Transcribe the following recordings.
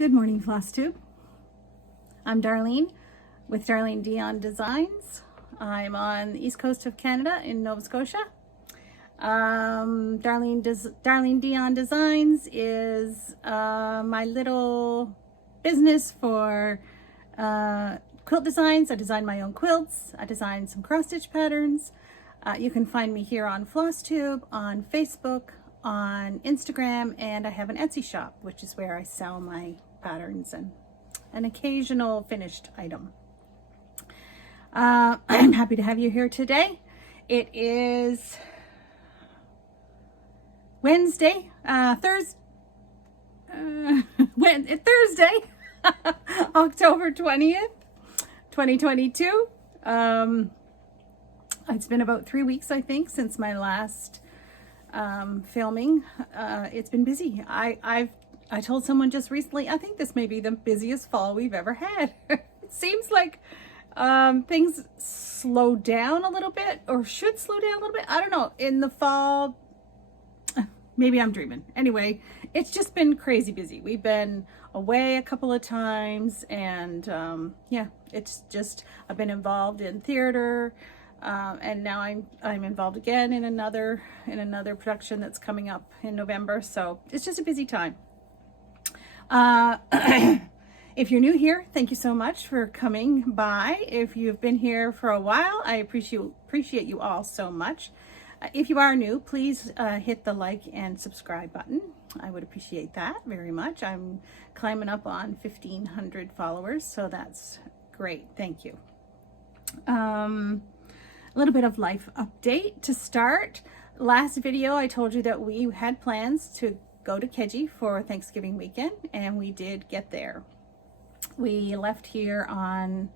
Good morning, Flosstube. I'm Darlene with Darlene Dion Designs. I'm on the east coast of Canada in Nova Scotia. Darlene Dion Designs is my little business for quilt designs. I design my own quilts. I design some cross stitch patterns. You can find me here on Flosstube, on Facebook, on Instagram, and I have an Etsy shop, which is where I sell my patterns and an occasional finished item. I'm happy to have you here today. It is Thursday, October 20th, 2022. It's been about 3 weeks, I think, since my last filming. It's been busy. I told someone just recently, I think this may be the busiest fall we've ever had. It seems like things slow down a little bit, or should slow down a little bit. I don't know. In the fall, maybe I'm dreaming. Anyway, it's just been crazy busy. We've been away a couple of times, and yeah, it's just, I've been involved in theater, and now I'm involved again in another production that's coming up in November. So it's just a busy time. If you're new here, thank you so much for coming by. If you've been here for a while, I appreciate you all so much. If you are new, please hit the like and subscribe button. I would appreciate that very much. I'm climbing up on 1,500 followers, so that's great. Thank you. A little bit of life update to start. Last video, I told you that we had plans to go to Keji for Thanksgiving weekend, and we did get there. We left here on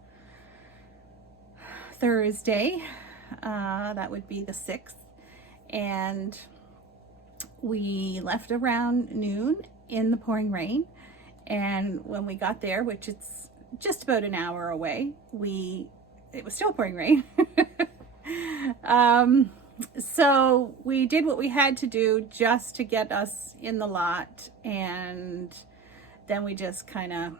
Thursday, that would be the 6th, and we left around noon in the pouring rain. And when we got there, which it's just about an hour away, it was still pouring rain. So we did what we had to do just to get us in the lot, and then we just kind of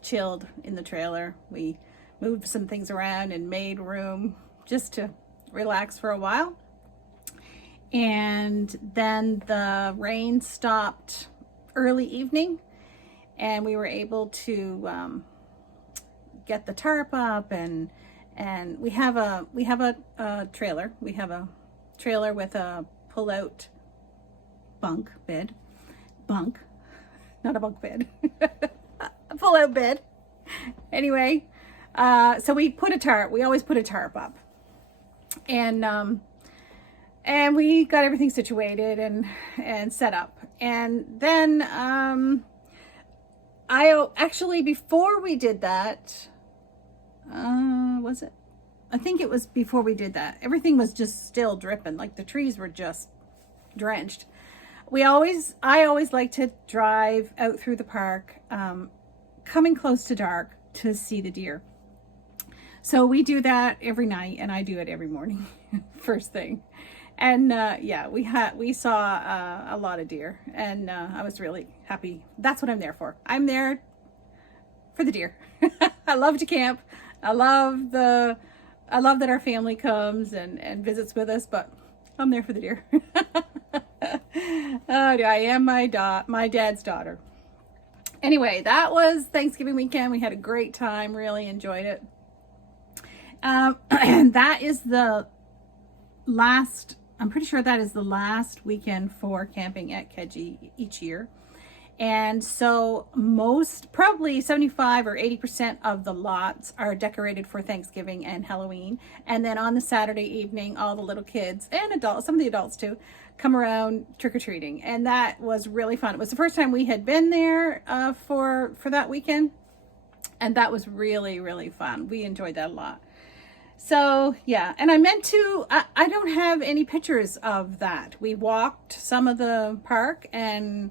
chilled in the trailer. We moved some things around and made room just to relax for a while. And then the rain stopped early evening, and we were able to get the tarp up, and we have a trailer. We have a trailer with a pull-out not a bunk bed, a pull-out bed. Anyway, so we always put a tarp up, and we got everything situated and set up. And then before we did that, I think it was before we did that, everything was just still dripping, like the trees were just drenched. I always like to drive out through the park, coming close to dark, to see the deer. So we do that every night, and I do it every morning, first thing. And yeah, we saw a lot of deer, and I was really happy. That's what I'm there for. I'm there for the deer. I love to camp. I love that our family comes and visits with us, but I'm there for the deer. I am my dad's daughter. Anyway, that was Thanksgiving weekend. We had a great time, really enjoyed it. And that is the last, I'm pretty sure that is the last weekend for camping at Keji each year. And so probably 75 or 80% of the lots are decorated for Thanksgiving and Halloween. And then on the Saturday evening, all the little kids and adults, some of the adults too, come around trick-or-treating. And that was really fun. It was the first time we had been there for that weekend. And that was really, really fun. We enjoyed that a lot. So yeah, and I don't have any pictures of that. We walked some of the park, and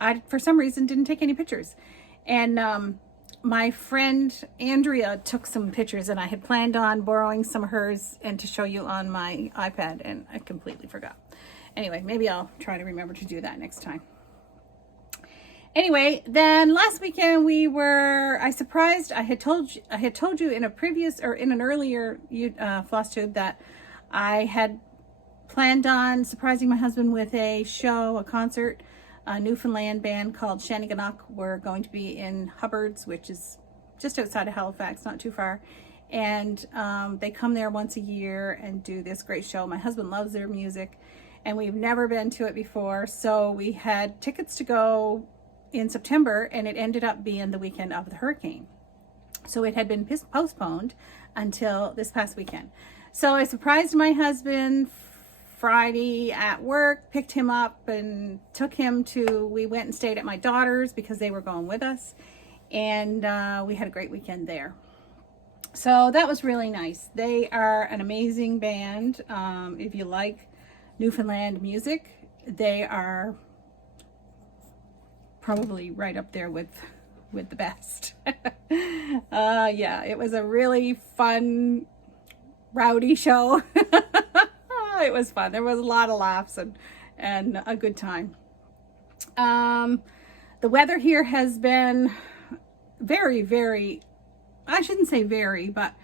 I, for some reason, didn't take any pictures. And my friend Andrea took some pictures, and I had planned on borrowing some of hers and to show you on my iPad, and I completely forgot. Anyway, maybe I'll try to remember to do that next time. Anyway, then last weekend I had told you in a previous, or in an earlier Flosstube, that I had planned on surprising my husband with a concert. A Newfoundland band called Shanneganuk were going to be in Hubbard's, which is just outside of Halifax, not too far. And they come there once a year and do this great show. My husband loves their music, and we've never been to it before. So we had tickets to go in September, and it ended up being the weekend of the hurricane. So it had been postponed until this past weekend. So I surprised my husband Friday at work, picked him up and took him we went and stayed at my daughter's because they were going with us. And we had a great weekend there. So that was really nice. They are an amazing band. If you like Newfoundland music, they are probably right up there with the best. Yeah, it was a really fun, rowdy show. It was fun. There was a lot of laughs and a good time. The weather here has been very, very, I shouldn't say very, but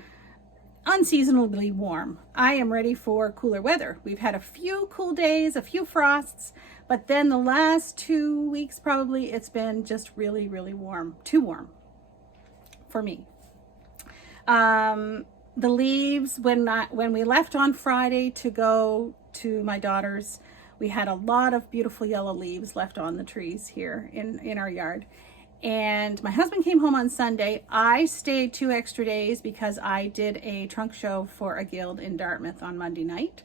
unseasonably warm. I am ready for cooler weather. We've had a few cool days, a few frosts, but then the last 2 weeks probably it's been just really, really warm. Too warm for me. The leaves, when we left on Friday to go to my daughter's, we had a lot of beautiful yellow leaves left on the trees here in our yard. And my husband came home on Sunday. I stayed 2 extra days because I did a trunk show for a guild in Dartmouth on Monday night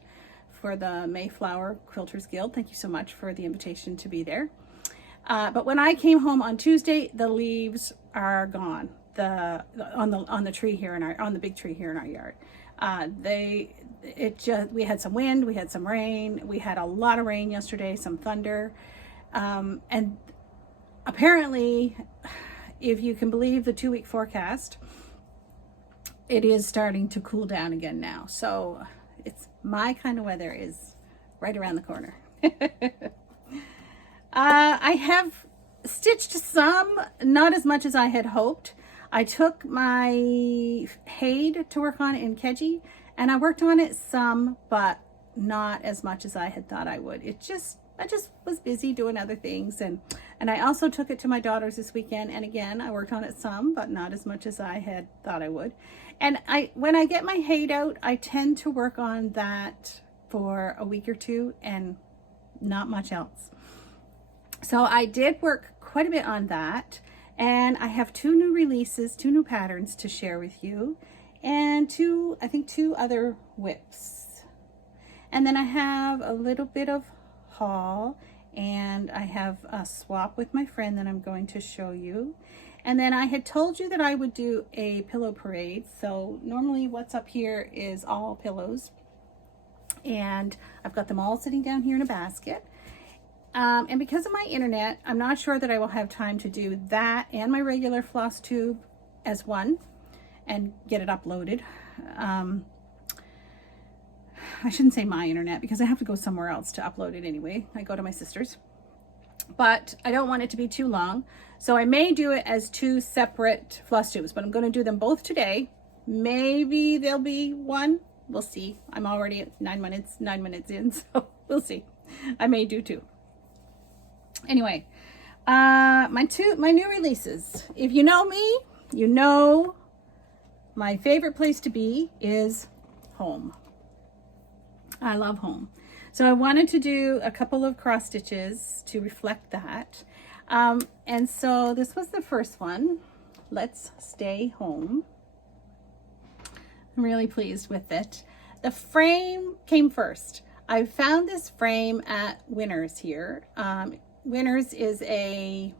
for the Mayflower Quilters Guild. Thank you so much for the invitation to be there. But when I came home on Tuesday, the leaves are gone. On the tree here on the big tree here in our yard. We had some wind, we had some rain, we had a lot of rain yesterday, some thunder, and apparently, if you can believe the 2-week forecast, it is starting to cool down again now. So it's my kind of weather is right around the corner. I have stitched some, not as much as I had hoped. I took my Haid to work on in Kedgie, and I worked on it some, but not as much as I had thought I would. I just was busy doing other things, and I also took it to my daughter's this weekend, and again, I worked on it some, but not as much as I had thought I would. And when I get my Haid out, I tend to work on that for a week or two and not much else. So I did work quite a bit on that. And I have 2 new releases, 2 new patterns to share with you, and I think 2 other whips. And then I have a little bit of haul, and I have a swap with my friend that I'm going to show you. And then I had told you that I would do a pillow parade. So normally what's up here is all pillows, and I've got them all sitting down here in a basket. And because of my internet, I'm not sure that I will have time to do that and my regular Flosstube as one and get it uploaded. I shouldn't say my internet because I have to go somewhere else to upload it anyway. I go to my sister's. But I don't want it to be too long. So I may do it as 2 separate Flosstubes, but I'm going to do them both today. Maybe there'll be one. We'll see. I'm already at 9 minutes in, so we'll see. I may do 2. Anyway, my new releases. If you know me, you know my favorite place to be is home. I love home. So I wanted to do a couple of cross stitches to reflect that. And so this was the first one. Let's stay home. I'm really pleased with it. The frame came first. I found this frame at Winners here. Winners is a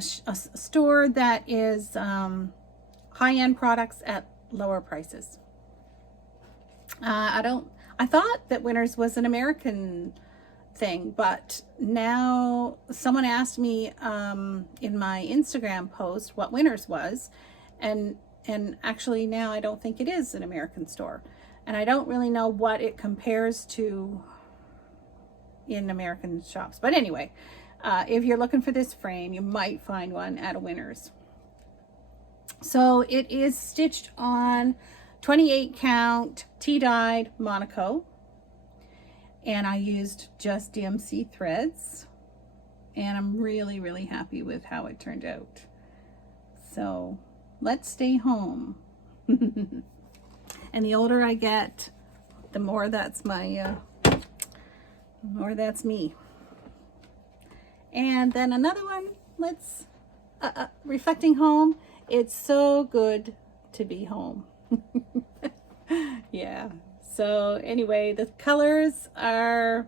store that is high-end products at lower prices. I thought that Winners was an American thing, but now someone asked me in my Instagram post what Winners was, and actually now I don't think it is an American store, and I don't really know what it compares to in American shops. But anyway, If you're looking for this frame, you might find one at a Winners. So it is stitched on 28 count tea-dyed Monaco, and I used just DMC threads, and I'm really, really happy with how it turned out. So let's stay home. And the older I get, the more that's my, the more that's me. And then another one, let's, reflecting home. It's so good to be home. Yeah. So anyway, the colors are,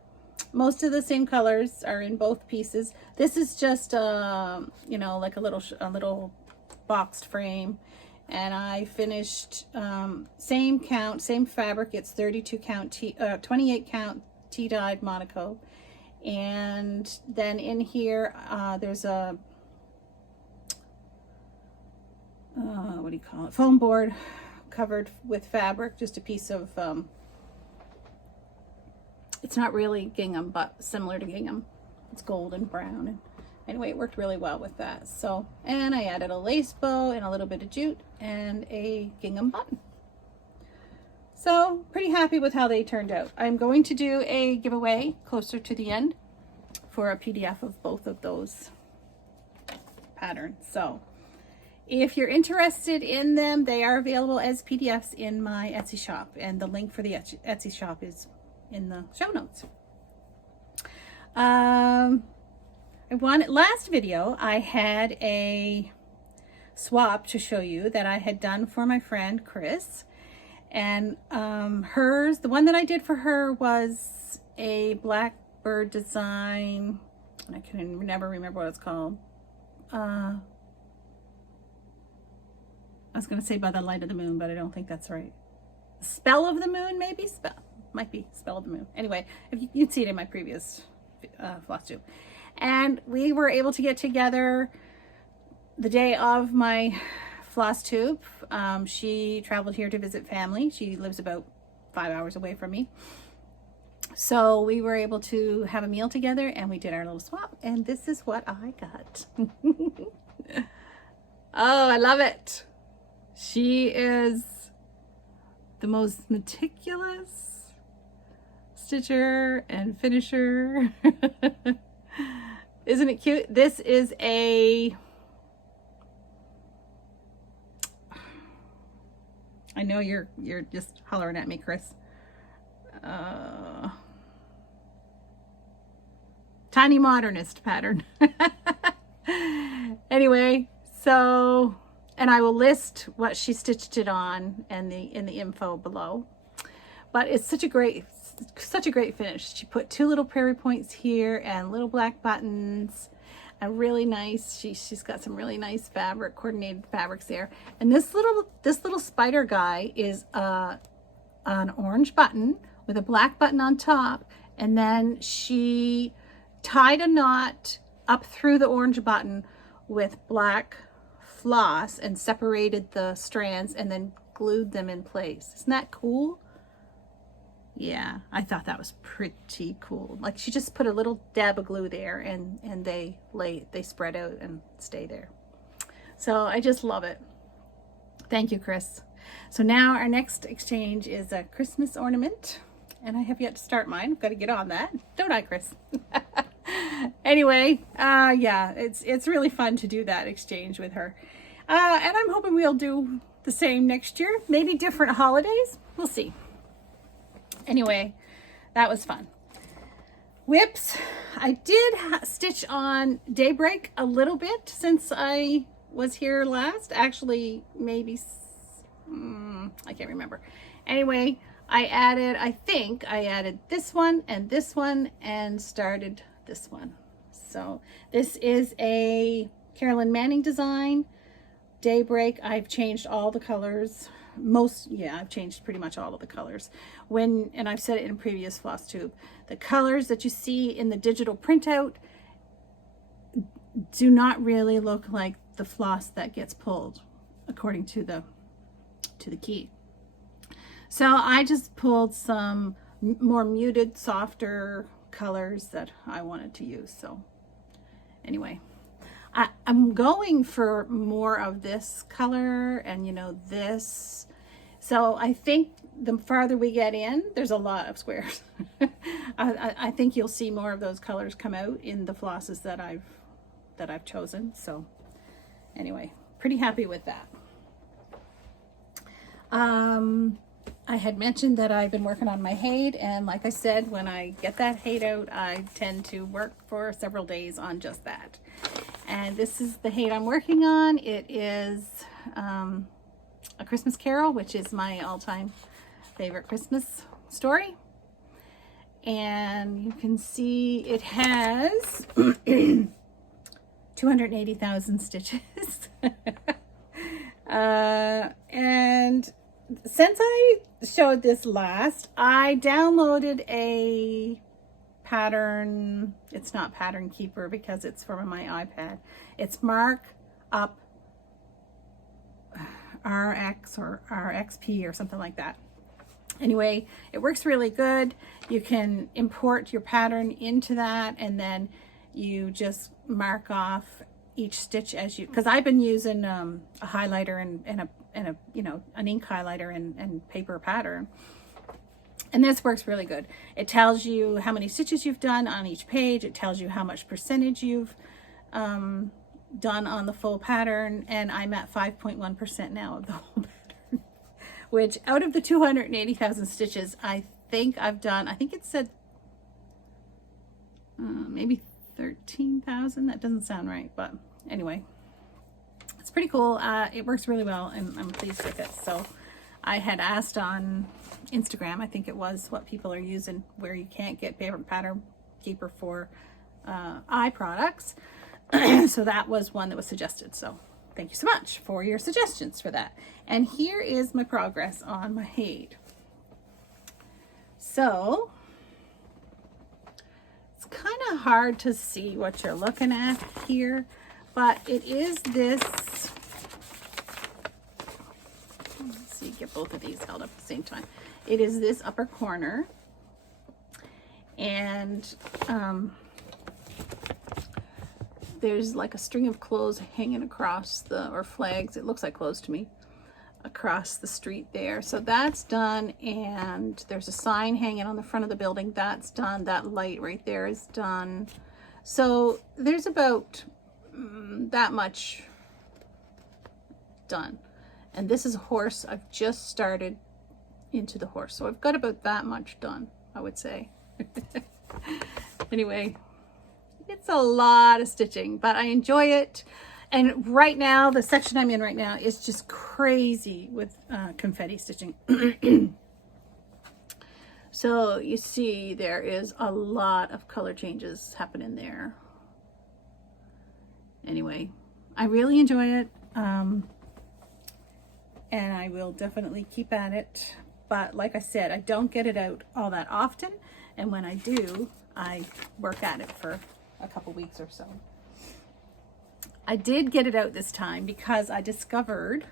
most of the same colors are in both pieces. This is just, you know, like a little boxed frame. And I finished, same count, same fabric. It's 32 count, 28 count tea-dyed Monaco. And then in here, there's a, what do you call it? Foam board covered with fabric, just a piece of, it's not really gingham, but similar to gingham. It's gold and brown. And anyway, it worked really well with that. So, and I added a lace bow and a little bit of jute and a gingham button. So pretty happy with how they turned out. I'm going to do a giveaway closer to the end for a PDF of both of those patterns. So if you're interested in them, they are available as PDFs in my Etsy shop, and the link for the Etsy shop is in the show notes. Last video, I had a swap to show you that I had done for my friend Chris, and hers, the one that I did for her was a blackbird design, and I can never remember what it's called. I was going to say By the Light of the Moon, but I don't think that's right. Spell of the Moon, maybe? Might be Spell of the Moon. Anyway, if you'd see it in my previous Flosstube. And we were able to get together the day of my Flosstube. She traveled here to visit family. She lives about 5 hours away from me. So we were able to have a meal together, and we did our little swap, and this is what I got. Oh, I love it. She is the most meticulous stitcher and finisher. Isn't it cute? This is a, I know you're just hollering at me, Chris. Tiny modernist pattern. Anyway, so, and I will list what she stitched it on and in the info below. But it's such a great finish. She put 2 little prairie points here and little black buttons. A really nice, she's got some really nice fabric, coordinated fabrics there. And this little spider guy is an orange button with a black button on top, and then she tied a knot up through the orange button with black floss and separated the strands and then glued them in place. Isn't that cool? Yeah, I thought that was pretty cool. Like, she just put a little dab of glue there, and they spread out and stay there. So I just love it. Thank you, Chris. So now our next exchange is a Christmas ornament, and I have yet to start mine. I've got to get on that, don't I, Chris? Anyway, yeah, it's really fun to do that exchange with her. And I'm hoping we'll do the same next year. Maybe different holidays. We'll see. Anyway, that was fun. Whips, I did stitch on Daybreak a little bit since I was here last. Actually, maybe, I can't remember. Anyway, I think I added this one and started this one. So this is a Carolyn Manning design. Daybreak, I've changed all the colors. I've changed pretty much all of the colors. And I've said it in a previous Flosstube, the colors that you see in the digital printout do not really look like the floss that gets pulled according to the key. So I just pulled some more muted, softer colors that I wanted to use. So Anyway, I'm going for more of this color and, you know, this. So I think the farther we get in, there's a lot of squares. I think you'll see more of those colors come out in the flosses that I've chosen. So anyway, pretty happy with that. I had mentioned that I've been working on my hade, and like I said, when I get that hade out, I tend to work for several days on just that. And this is the hade I'm working on. It is A Christmas Carol, which is my all-time favorite Christmas story. And you can see it has 280,000 stitches. And since I showed this last, I downloaded a pattern. It's not Pattern Keeper because it's from my iPad. It's Mark Up RX or RXP or something like that. Anyway, it works really good. You can import your pattern into that, and then you just mark off each stitch as you, because I've been using a highlighter and a you know, an ink highlighter and paper pattern, and this works really good. It tells you how many stitches you've done on each page. It tells you how much percentage you've done on the full pattern, and I'm at 5.1% now of the whole pattern, which out of the 280,000 stitches, I think I've done, I think it said maybe 13,000. That doesn't sound right, but anyway, it's pretty cool. It works really well, and I'm pleased with it. So I had asked on Instagram, I think it was, what people are using where you can't get Pattern Keeper for eye products. So that was one that was suggested. So thank you so much for your suggestions for that. And here is my progress on my hade. So it's kind of hard to see what you're looking at here, but it is this, let's see, get both of these held up at the same time. It is this upper corner, and there's like a string of clothes hanging across the, or flags, it looks like clothes to me, across the street there. So that's done, and there's a sign hanging on the front of the building. That's done. That light right there is done. So there's about that much done. And this is a horse. I've just started into the horse. So I've got about that much done, I would say. Anyway, it's a lot of stitching, but I enjoy it. And right now, the section I'm in right now is just crazy with confetti stitching. So you see there is a lot of color changes happening there. Anyway, I really enjoy it. And I will definitely keep at it. But like I said, I don't get it out all that often. And when I do, I work at it for a couple weeks or so. I did get it out this time because I discovered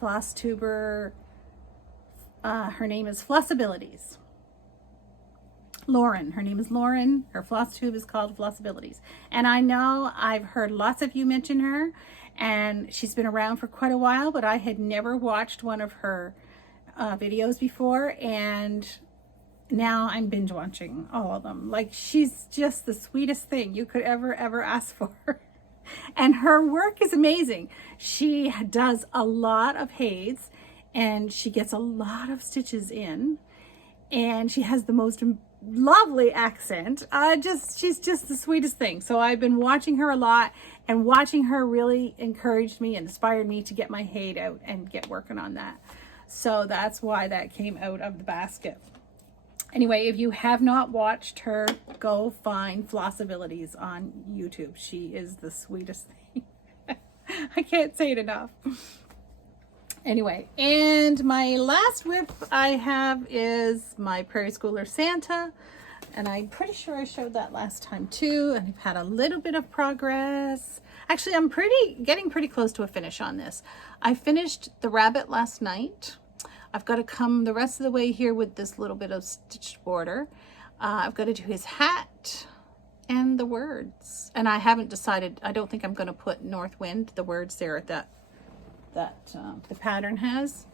Flosstuber. Her name is Flossabilities. Lauren. Her name is Lauren. Her Flosstube is called Flossabilities. And I know I've heard lots of you mention her, and she's been around for quite a while, but I had never watched one of her videos before, and now I'm binge watching all of them. Like, she's just the sweetest thing you could ever ask for. And her work is amazing. She does a lot of hades, and she gets a lot of stitches in, and she has the most lovely accent. She's just the sweetest thing. So I've been watching her a lot, and watching her really encouraged me and inspired me to get my hade out and get working on that. So that's why that came out of the basket. Anyway, if you have not watched her, go find Flossabilities on YouTube. She is the sweetest thing. I can't say it enough. Anyway, and my last whip I have is my Prairie Schooler Santa. And I'm pretty sure I showed that last time too. And I've had a little bit of progress. Actually, I'm getting pretty close to a finish on this. I finished the rabbit last night. I've got to come the rest of the way here with this little bit of stitched border. I've got to do his hat and the words. And I haven't decided. I don't think I'm going to put North Wind, the words there that the pattern has.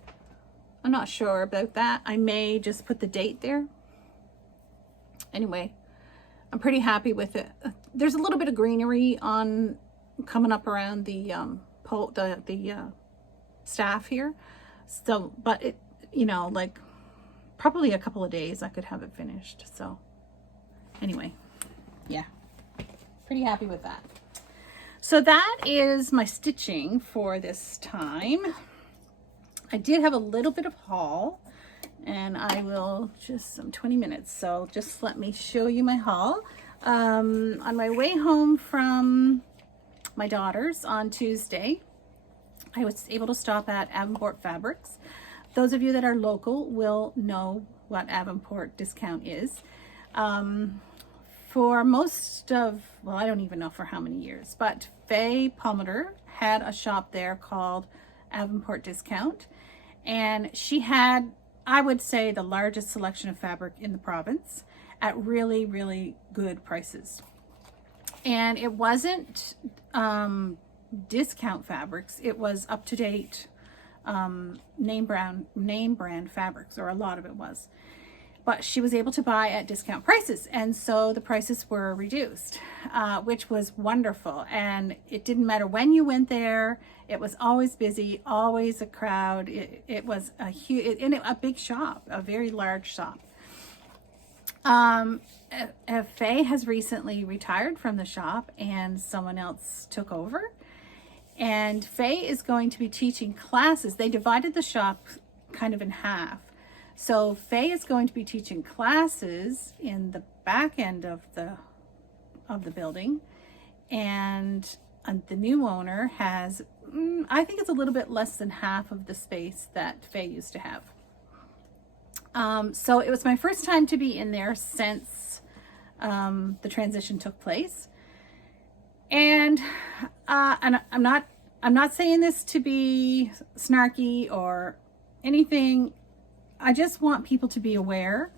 I'm not sure about that. I may just put the date there. Anyway, I'm pretty happy with it. There's a little bit of greenery on coming up around the staff here. So, but it, you know, like probably a couple of days I could have it finished. So anyway, yeah, pretty happy with that. So that is my stitching for this time. I did have a little bit of haul, and I will just some 20 minutes. So just let me show you my haul. On my way home from my daughter's on Tuesday, I was able to stop at Avonport Fabrics. Those of you that are local will know what Avonport discount is. For most of, well, I don't even know for how many years, but Faye Palmater had a shop there called Avonport Discount, and she had, I would say, the largest selection of fabric in the province at really, really good prices. And it wasn't discount fabrics, it was up-to-date name brand fabrics, or a lot of it was. But she was able to buy at discount prices, and so the prices were reduced, which was wonderful. And it didn't matter when you went there, it was always busy, always a crowd. It was a huge, a big shop, a very large shop. Faye has recently retired from the shop, and someone else took over. And Faye is going to be teaching classes. They divided the shop kind of in half. So Faye is going to be teaching classes in the back end of the building, and the new owner has, I think it's a little bit less than half of the space that Faye used to have. So it was my first time to be in there since the transition took place, and I'm not saying this to be snarky or anything. I just want people to be aware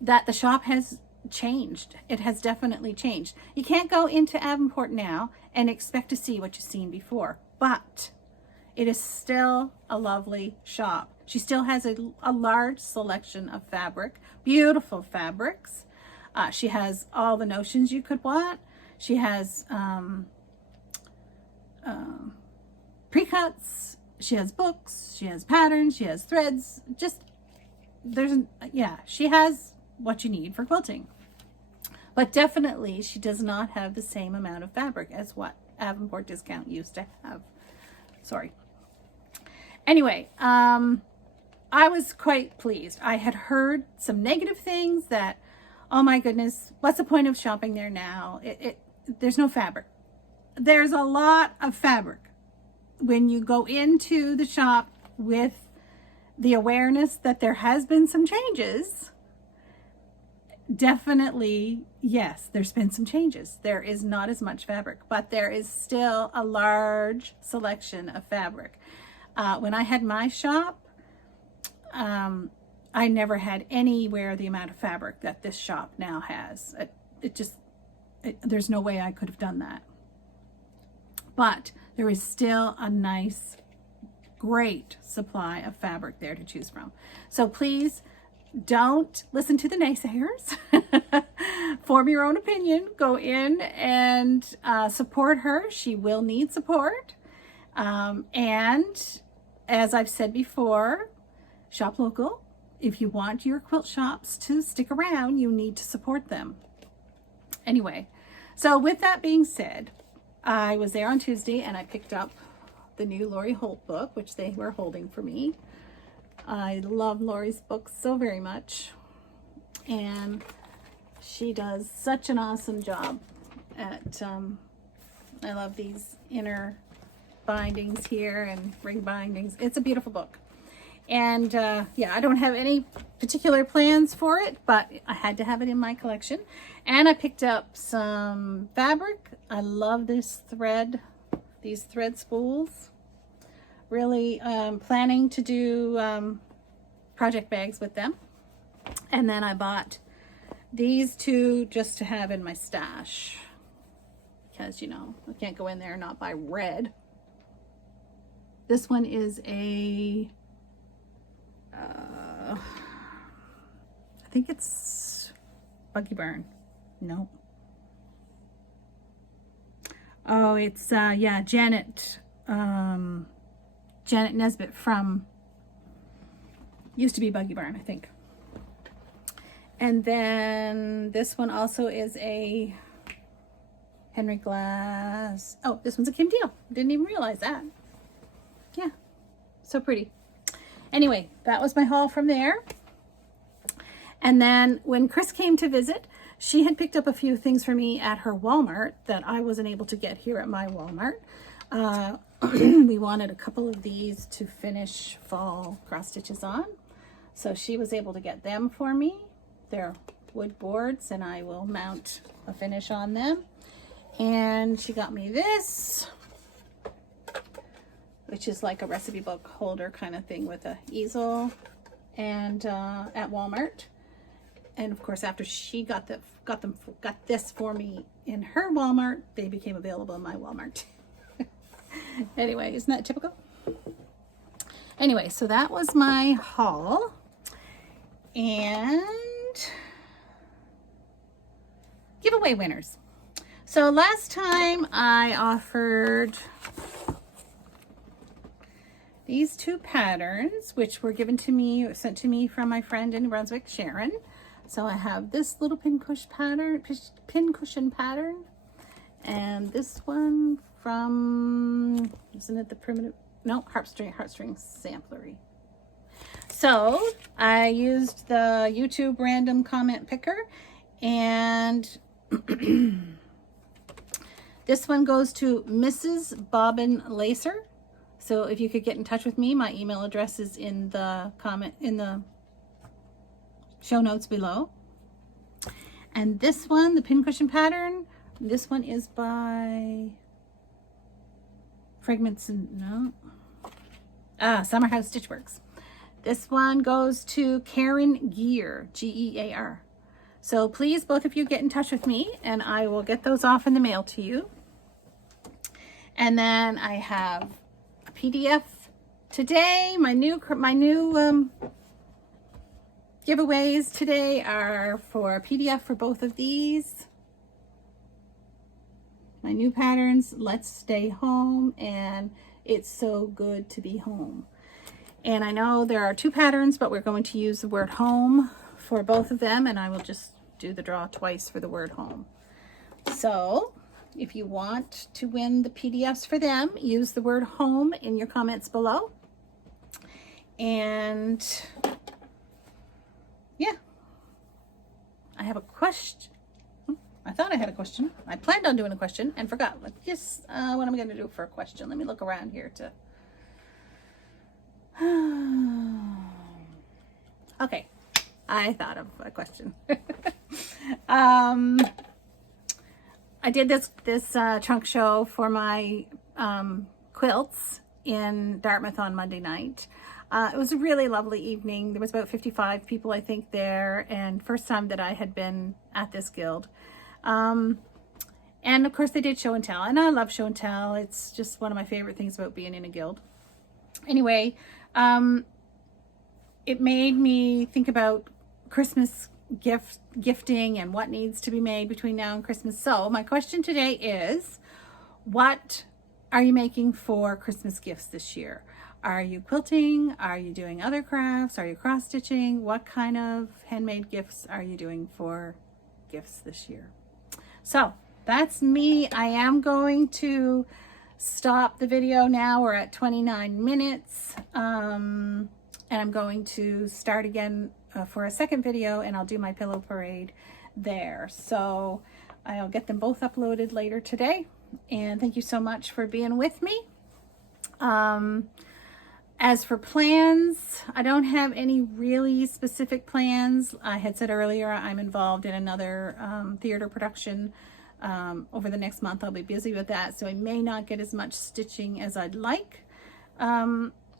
that the shop has changed. It has definitely changed. You can't go into Avonport now and expect to see what you've seen before, but it is still a lovely shop. She still has a large selection of fabric, beautiful fabrics. She has all the notions you could want. She has pre-cuts. She has books, she has patterns, she has threads, she has what you need for quilting. But definitely she does not have the same amount of fabric as what Avonport Discount used to have. Sorry. Anyway, I was quite pleased. I had heard some negative things that, oh my goodness, what's the point of shopping there now? There's no fabric. There's a lot of fabric. When you go into the shop with the awareness that there has been some changes, definitely, yes, there's been some changes. There is not as much fabric, but there is still a large selection of fabric. When I had my shop, I never had anywhere the amount of fabric that this shop now has. There's no way I could have done that. But there is still a nice, great supply of fabric there to choose from. So please don't listen to the naysayers. Form your own opinion. Go in and support her. She will need support. And as I've said before, shop local. If you want your quilt shops to stick around, you need to support them. Anyway, so with that being said, I was there on Tuesday and I picked up the new Lori Holt book, which they were holding for me. I love Lori's books so very much, and she does such an awesome job at, I love these inner bindings here and ring bindings. It's a beautiful book. And yeah, I don't have any particular plans for it, but I had to have it in my collection. And I picked up some fabric. I love this thread, these thread spools. Really planning to do project bags with them. And then I bought These two just to have in my stash. Because, you know, I can't go in there and not buy red. This one is a, I think it's Buggy Burn. No. Oh, it's, yeah, Janet Nesbitt from, used to be Buggy Barn, I think. And then this one also is a Henry Glass. Oh, this one's a Kim Deal. Didn't even realize that. Yeah, so pretty. Anyway, that was my haul from there. And then when Chris came to visit, she had picked up a few things for me at her Walmart that I wasn't able to get here at my Walmart. We wanted a couple of these to finish fall cross stitches on. So she was able to get them for me. They're wood boards and I will mount a finish on them. And she got me this, which is like a recipe book holder kind of thing with a easel, and at Walmart. And of course, after she got this for me in her Walmart, they became available in my Walmart. Anyway, isn't that typical? Anyway, so that was my haul. And giveaway winners. So last time I offered these two patterns, which were given to me, sent to me from my friend in New Brunswick, Sharon. So I have this little pincushion pattern, and this one from, isn't it the primitive? No, heartstring samplery. So I used the YouTube random comment picker, and this one goes to Mrs. Bobbin Lacer. So if you could get in touch with me, my email address is in the show notes below. And this one, the pincushion pattern, this one is by Fragments and Summerhouse Stitchworks. This one goes to Karen Gear, Gear. So please, both of you, get in touch with me and I will get those off in the mail to you. And then I have a PDF today. My new giveaways today are for a PDF for both of these. My new patterns, Let's Stay Home and It's So Good to Be Home. And I know there are two patterns, but we're going to use the word home for both of them, and I will just do the draw twice for the word home. So if you want to win the PDFs for them, use the word home in your comments below. And yeah, I have a question. I thought I had a question. I planned on doing a question and forgot. Just what am I going to do for a question? Let me look around here to. Okay, I thought of a question. I did this trunk show for my quilts in Dartmouth on Monday night. It was a really lovely evening. There was about 55 people, I think, there, and first time that I had been at this guild. And of course they did show and tell, and I love show and tell. It's just one of my favorite things about being in a guild. Anyway, it made me think about Christmas gifting and what needs to be made between now and Christmas. So my question today is, what are you making for Christmas gifts this year? Are you quilting? Are you doing other crafts? Are you cross stitching? What kind of handmade gifts are you doing for gifts this year? So that's me. I am going to stop the video now. We're at 29 minutes. And I'm going to start again for a second video, and I'll do my pillow parade there. So I'll get them both uploaded later today. And thank you so much for being with me. As for plans, I don't have any really specific plans. I had said earlier I'm involved in another theater production. Over the next month I'll be busy with that, so I may not get as much stitching as I'd like.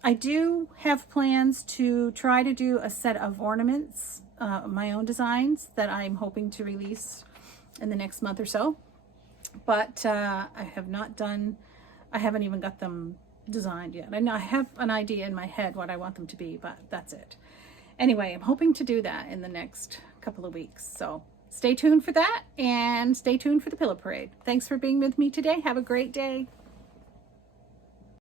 I do have plans to try to do a set of ornaments my own designs that I'm hoping to release in the next month or so. But I haven't even got them designed yet. I have an idea in my head what I want them to be, but that's it. Anyway, I'm hoping to do that in the next couple of weeks. So stay tuned for that, and stay tuned for the Pillow Parade. Thanks for being with me today. Have a great day.